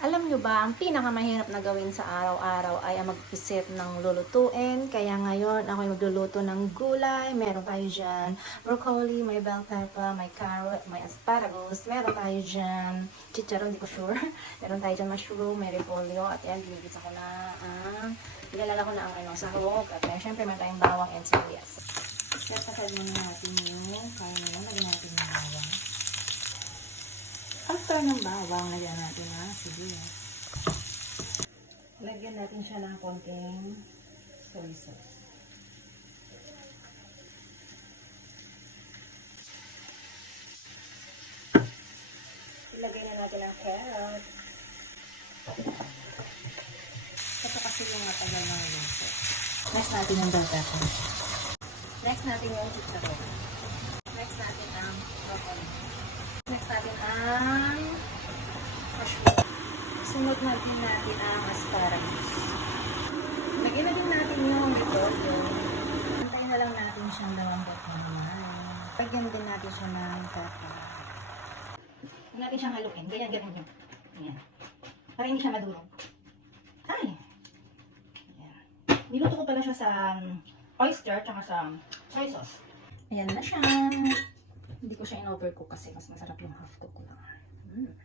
Alam nyo ba, ang pinakamahirap na gawin sa araw-araw ay ang mag-isip ng lulutuin. Kaya ngayon, ako ay magluluto ng gulay. Meron tayo dyan broccoli, may bell pepper, may carrot, may asparagus. Meron tayo dyan chicharon, hindi ko sure. Meron tayo dyan mushroom, may repolyo. At yan, ginigisa ko na ang, nilalala ko na ang ano, sahog. At yan, syempre, meron tayong bawang and sibuyas. Kaya pasal muna natin yung kaya nyo. Lagyan natin yung bawang. After ng bawang, lagyan natin ng sibuyas. Lagyan natin siya ng konting soy sauce. Ilagay na natin ang carrots. Ito kasi yung matagal ng luto. Next natin yung bell pepper. Next natin yung chicharon. Next natin ang broccoli. Next natin ang mushroom. Sunod natin natin ang asparagus. Lagyan na din natin yung repolyo. Antayin na lang natin siyang na naman. Lagyan din natin siya ng pepper. Huwag natin siyang haluin. Ganyan, ganyan, ganyan. Ganyan. Para hindi siya madurog. Ay! Ayan. Niluto ko pala siya sa um, oyster tsaka sa soy sauce. Ayan na siya. Hindi ko siya in-overcook kasi mas masarap yung half cook ko lang. Mm.